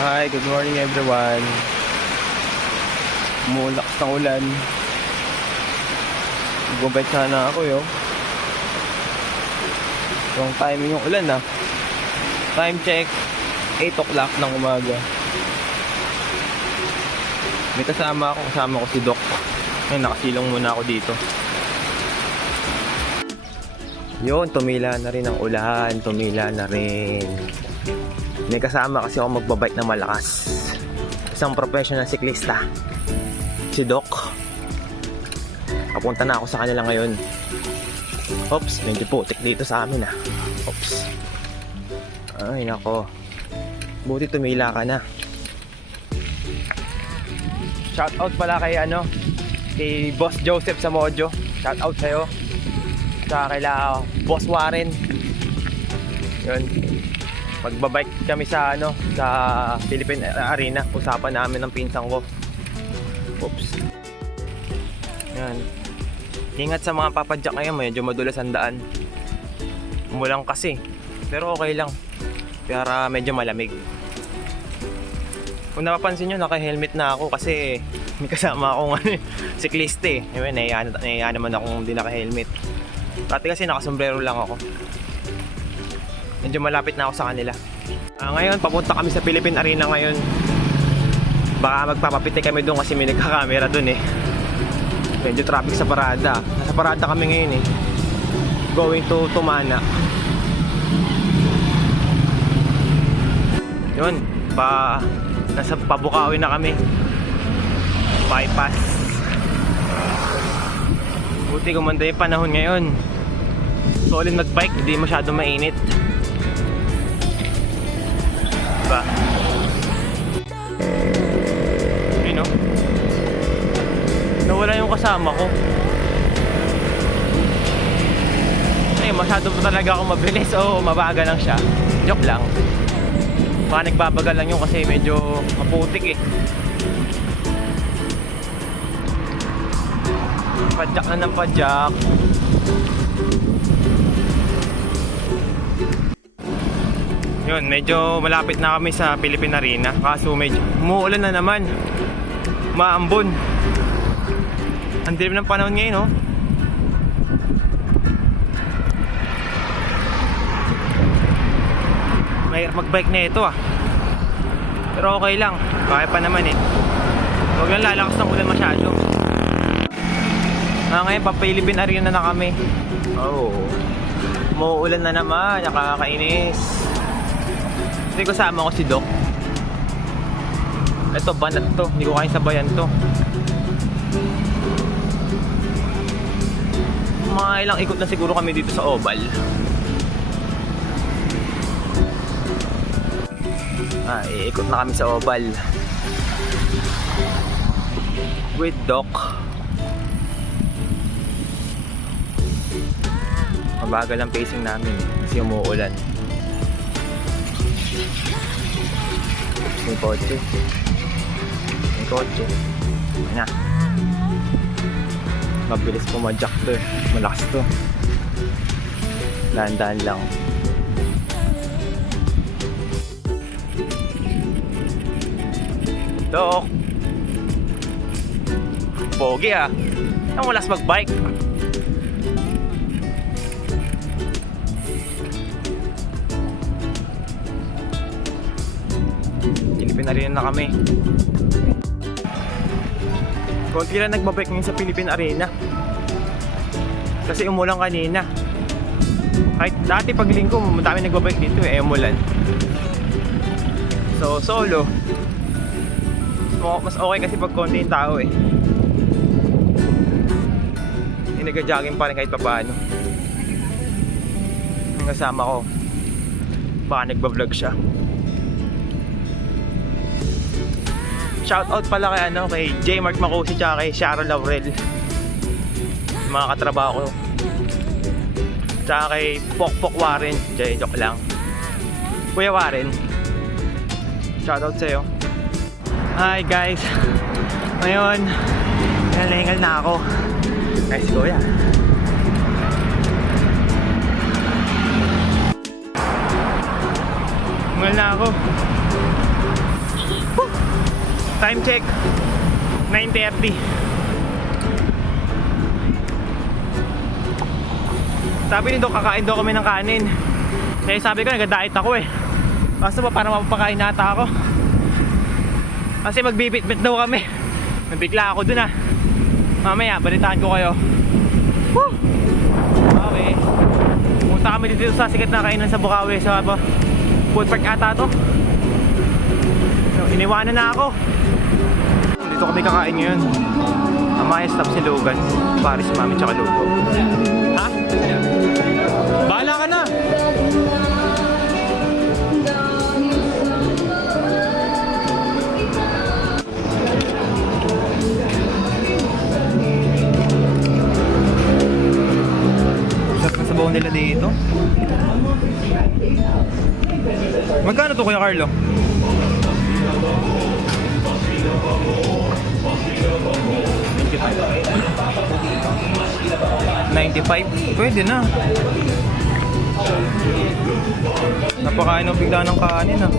Hi, good morning everyone. Umulakas ng ulan. Magbabike sana ako yo. Wrong timing yung ulan ah. Time check, 8 o'clock ng umaga. May kasama ako, kasama ko si Doc. Ngayon, nakasilong muna ako dito. Yun, tumila na rin ang ulan. Tumila na rin. May kasama kasi ako magbabike na malakas. Isang professional siklista. Si Doc. Papunta na ako sa kanila ngayon. Oops, medyo putik dito sa amin ah. Oops. Ay, nako. Buti tumila ka na. Shout out pala kay ano, kay Boss Joseph sa Mojo. Shout out sa'yo. Sa kaila Boss Warren. Yun. Magbabike kami sa ano, sa Philippine Arena. Usapan namin ng pinsang ko. Oops. Yan. Ingat sa mga papadyak ngayon, medyo madulas ang daan. Umulang kasi. Pero okay lang. Para medyo malamig. Kung napapansin nyo, naka-helmet na ako kasi may kasama akong ano, siklista eh. Anyway, nahiya, nahiya naman akong hindi naka-helmet. Dati kasi nakasombrero lang ako. Medyo malapit na ako sa kanila. Ah, ngayon, papunta kami sa Philippine Arena ngayon. Baka magpapapiti kami doon kasi may nagka-camera doon eh. Medyo traffic sa parada. Nasa parada kami ngayon eh. Going to Tumana. Yun, pa nasa Pabukawi na kami. Bypass. Buti gumanda yung panahon ngayon. Solid mag-bike, hindi masyado mainit. Diba? Yun no? Nawala yung kasama ko. Eh, masyado pa talaga ako mabilis o mabaga lang siya. Joke lang. Baka nagbabagal lang yun kasi medyo maputik eh. Padyak na ng padyak. Yun, medyo malapit na kami sa Philippine Arena. Kaso medyo umuulan na naman. Maambon. Ang dilim ng panahon ngayon, oh. Mahirap mag-bike na ito, ah. Pero okay lang. Kaya pa naman, eh. Huwag lang lalakas ng ulan masyado. Ah, ngayon, papilipin arena na kami. Oh. Muuulan na naman. Nakakainis. Hindi kasama ko si Doc. Ito, banat to. Hindi ko kaya sabayan to. Mga ilang ikot na siguro kami dito sa Oval. Ah, iikot na kami sa Oval. With Doc. Mabagal ang pacing namin kasi umuulan. May kotse. May kotse. Ayun na. Mabilis pumadyak to eh. Malakas to. Dahan-dahan lang. Dok! Pogi ah. Ang walas mag-bike. Philippine Arena na kami. Konti lang nagbabike ngayon sa Philippine Arena. Kasi umulan kanina. Kahit dati pag linggo, madami nagbabike dito eh, umulan. So, solo. Mas okay kasi pag konti yung tao eh. Hindi nag-jogging pa rin kahit papaano. Ang kasama ko, baka nagbablog siya. Shoutout pala kay ano kay J Mark Makusi tsaka kay Sharon Laurel. Mga katrabaho ko. Tsaka kay Pokpok Warren. J joke lang. Kuya Warren. Shoutout sa'yo. Hi guys. Ngayon, nalingal na ako. Nice kuya. Hingal na ako. Time check. 9.30. Sabi ni Doc, kakain daw kami ng kanin. Kaya sabi ko, nag-diet ako eh. Kaso pa, parang mapapakain nata ako. Kasi magbibit-bit daw kami. Nabigla ako dun ah. Mamaya, balitaan ko kayo. Woo! Okay. Punta kami dito sa sikat na kainan sa Bukawi. Sa ba? Food park ata to. So, iniwanan na ako. Dito kami kakain ngayon. Amaya stop si Logan. Paris mami tsaka luto. Ha? Bahala ka na! Sarap ng sabaw nila dito. Magkano to Kuya Carlo? Pwede na. Napakain ng bigla ng kanin ah.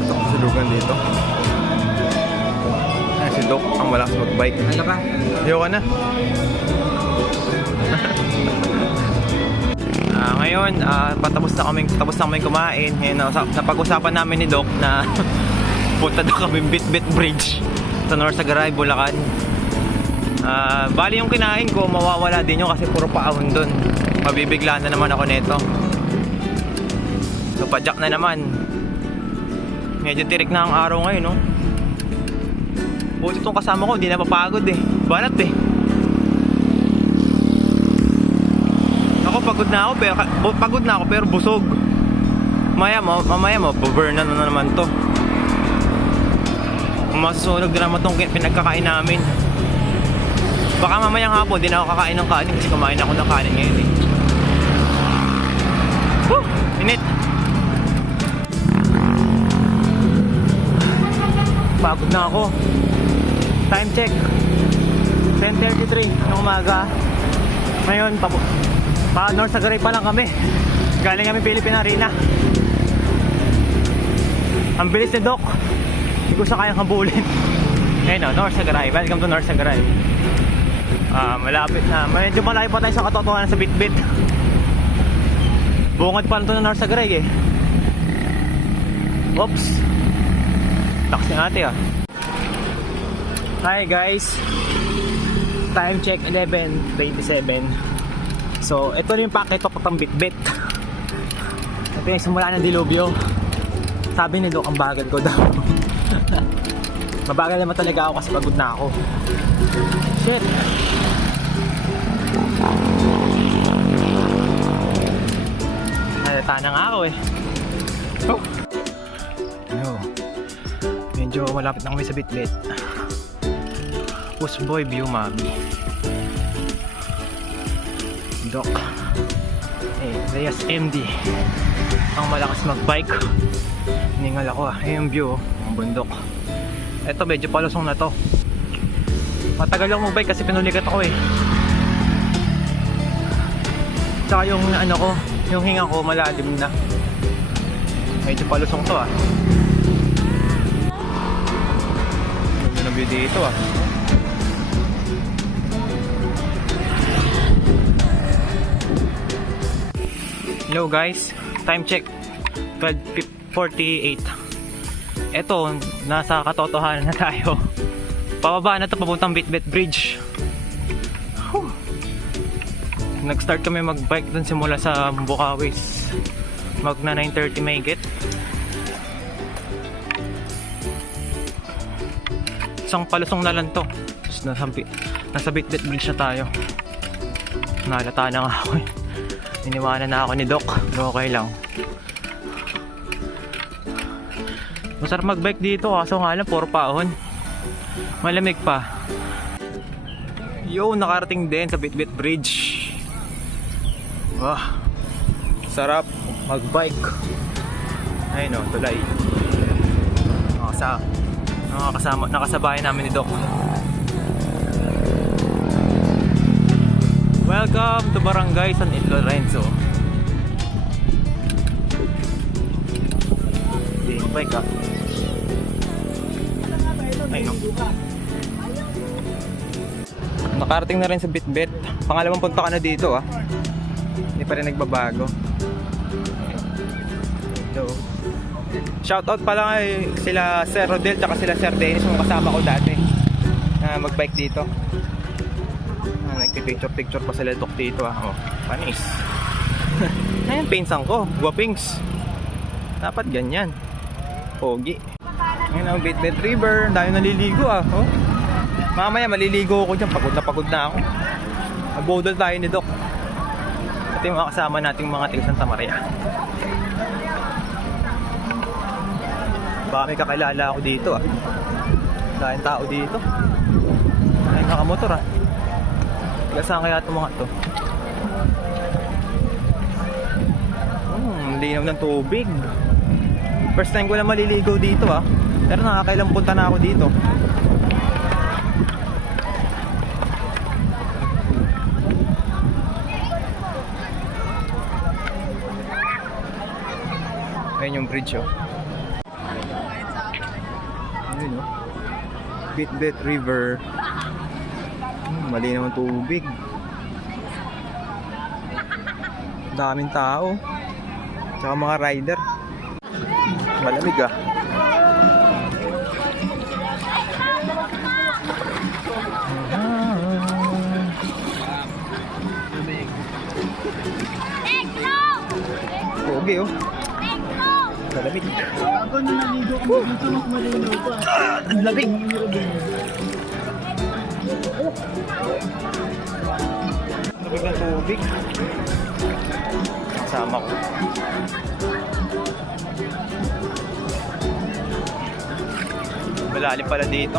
Ito sa lugan dito. Ay, si Doc ang malakas magbike. Ano ka? Ayoko na. Ah, ngayon, ah, patapos na kami, tapos na kami kumain. Ngayon, na, napag-usapan namin ni Doc na punta daw kami Bitbit Bridge sa North Sagaray, Bulacan. Ah, bali yung kinain ko, mawawala din yun kasi puro paahon dun. Mabibigla na naman ako nito. So, padyak na naman. Medyo tirik na ang araw ngayon, no? Buti itong kasama ko, hindi na papagod eh. Banat eh. Pagod na ako pero pagod na ako pero busog. Maya mo, mamaya mo, burn na, na naman to. Masusunog din naman tong pinagkakain namin. Baka mamayang hapon, di na ako kakain ng kanin kasi kumain ako ng kanin ngayon eh. Woo! Init! Pagod na ako. Time check. 10.33 ng umaga. Ngayon, pa, pa North Sagaray pa lang kami. Galing kami Philippine Arena. Ang bilis ni Doc. Hindi ko siya kayang habulin. Ayun o, North Sagaray. Welcome to North Sagaray. Ah, malapit na. Medyo malayo pa tayo sa katotohanan sa Bitbit. Bungad pa lang to ng North Sagaray eh. Oops. Taxi ate ah. Hi guys. Time check 11.27 So, ito na yung packet papuntang Bitbit. Ito yung simula ng dilubyo. Sabi ni Doc, ang bagal ko daw. Mabagal naman talaga ako kasi pagod na ako. Shit. Nalata na nga ako eh. Oh. Ano? Medyo malapit na kami sa Bitbit. Pusboy View Mami Doc. Eh, Reyes MD ang malakas magbike. Hiningal ako ah. Yung view oh, ang bundok. Eto medyo palusong na to. Matagal ako magbike kasi pinulikat ako eh. Tsaka yung ano ko yung hinga ko malalim na. Medyo palusong to ah. Ganda ng view dito ah Hello guys, time check. 12.48 Eto, nasa katotohanan na tayo. Pababa na to papuntang Bitbit Bridge. Whew. Nag-start kami mag-bike dun simula sa Bukawis Mag na 9.30 may get. Isang palusong na lang to. Nasa, nasa Bitbit Bridge na tayo. Nalata na nga ako eh Iniwanan na ako ni Doc, pero okay lang. Masarap magbike dito, kaso nga lang, puro paahon. Malamig pa. Yo, nakarating din sa Bitbit Bridge. Wah, sarap magbike. Ayun o, tulay. Nakasa, nakakasama, nakasabay namin ni Doc. Welcome to Barangay San Lorenzo. Big bike ah. Ay no. Nakarating na rin sa Bitbit. Pangalawang punta ka na dito ah. Hindi pa rin nagbabago. Hello. Shoutout pala kay sila Sir Rodel tsaka sila Sir Dennis yung kasama ko dati na magbike dito. Ah, nagpipicture-picture pa sila tok dito ah. Oh, panis. Ayan, pinsan ko. Guwapings. Dapat ganyan. Pogi. Ngayon ang Bitbit River. Dami naliligo ah. Oh. Mamaya maliligo ako dyan. Pagod na pagod na ako. Magbodol tayo ni Doc. Ito yung mga kasama nating mga taga Santa Maria. Baka may kakilala ako dito ah. Dahil tao dito. Ay, nakamotor ah. Taga saan kaya itong mga to? Hmm, linaw ng tubig. First time ko lang maliligo dito ah. Pero nakakailang punta na ako dito. Ayun yung bridge oh. Ayun oh. Bitbit River. Hmm, malinaw ang tubig. Daming tao. Tsaka mga rider. Malamig ah. Pogi oh. Malamig. Ako na naligo ko dito, mas malinaw pa. Ang lamig. Lamig ng tubig. Kasama ko. Malalim pala dito.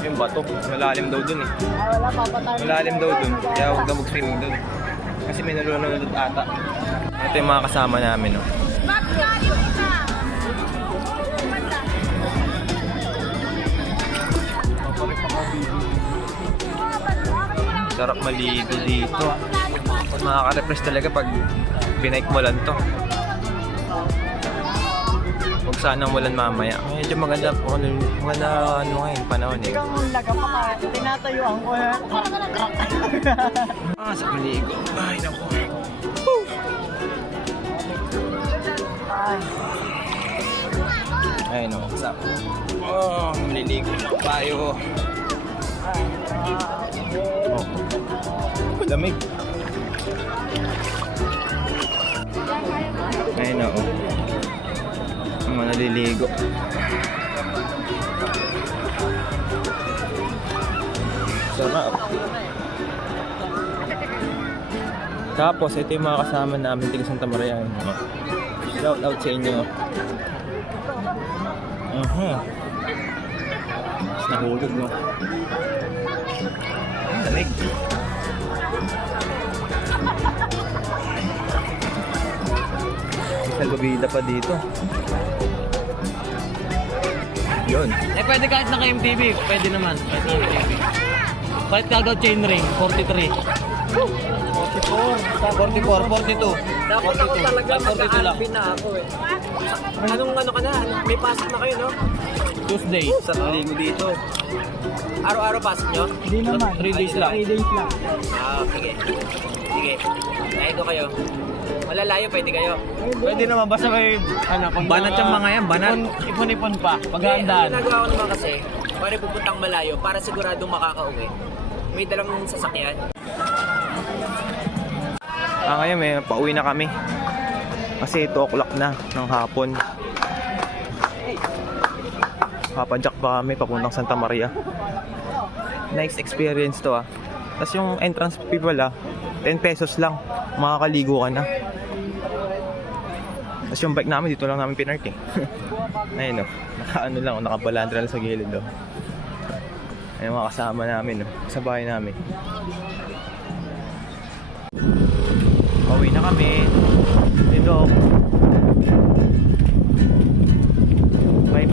Yung bato, malalim daw dun eh. Malalim daw dun, kaya huwag na mag-swimming dun. Kasi may nalunod ata. Ito yung mga kasama namin, no. Sarap maligo dito. Makaka-refresh talaga pag binike mo lang to. Huwag sanang walan mamaya. Medyo maganda po. Maganda ano ngayon, panahon eh. Ikaw ang laga pa ka. Tinatayuan ko yan. Ah, sa maligo. Ay, naku. Ay, Ay, no. Sa Oh, maliligo na tayo. Oh. Lamig. Ayun na, oh. Ang mga naliligo. Sarap. Tapos, ito yung mga kasama namin taga Santa Maria. Ayun, oh. Shout out sa inyo. Aha. Nahulog, no? Lamig. May salbabida pa dito. Yun. Eh, pwede kahit naka-MTV. Pwede naman. Kahit naka-MTV. Kahit kagaw chain ring, 43. 44. 44, 42. Dapat ako 42. talaga Ah, 42 lang. na ako eh. Anong ano ka na? May pasok na kayo, no? Tuesday. Sa ligo dito. Araw-araw pasok nyo? Hindi naman. Three days lang. 3 days lang. Ah, sige. Sige. Nahido kayo. Malalayo, pwede kayo. Pwede naman, basta may, ano, kung Banat yung mga yan, banat. Ipon- Ipon-ipon pa, Hindi, ang paghahandaan. ginagawa ko naman kasi, para pupuntang malayo, para siguradong makakauwi. May dalang sasakyan. Ah, ngayon may pauwi na kami. Kasi 2 o'clock na ng hapon. Papadyak pa kami papuntang Santa Maria. Nice experience to ah. Tapos yung entrance fee pala, 10 pesos lang. Makakaligo ka na. Tapos yung bike namin, dito lang namin pinark eh. Ayun oh, naka-ano lang, oh, nakabalandra lang sa gilid oh. Ayun mga kasama namin oh, sa bahay namin. Pauwi na kami. Dito. Bye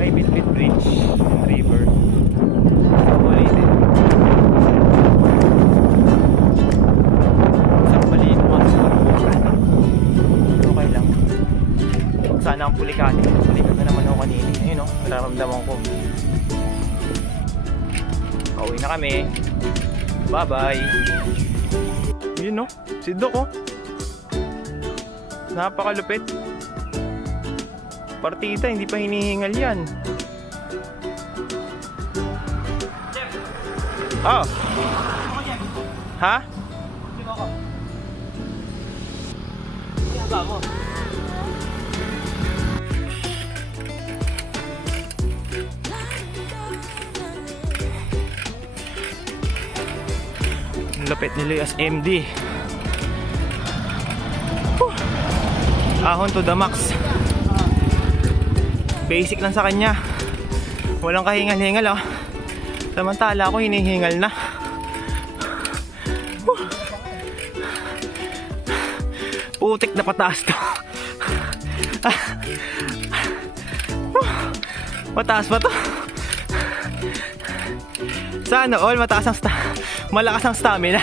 may Bitbit Bridge and River. So, malitin. Sa maliit lang. Sana ang pulikati. Pulikat na naman ako kanina. Ayun o, no? nararamdaman ko. Pauwi na kami. Bye-bye. Yun no, si Doc oh. Napakalupit. Partida, hindi pa hinihingal yan. Oh. Ha? Ang Lapit ni Leas MD. Whew. Ahon to the max. Basic lang sa kanya. Walang kahingal-hingal oh. Samantala ako hinihingal na. Putik na pataas to. Mataas pa to. Sana all mataas ang sta malakas ang stamina.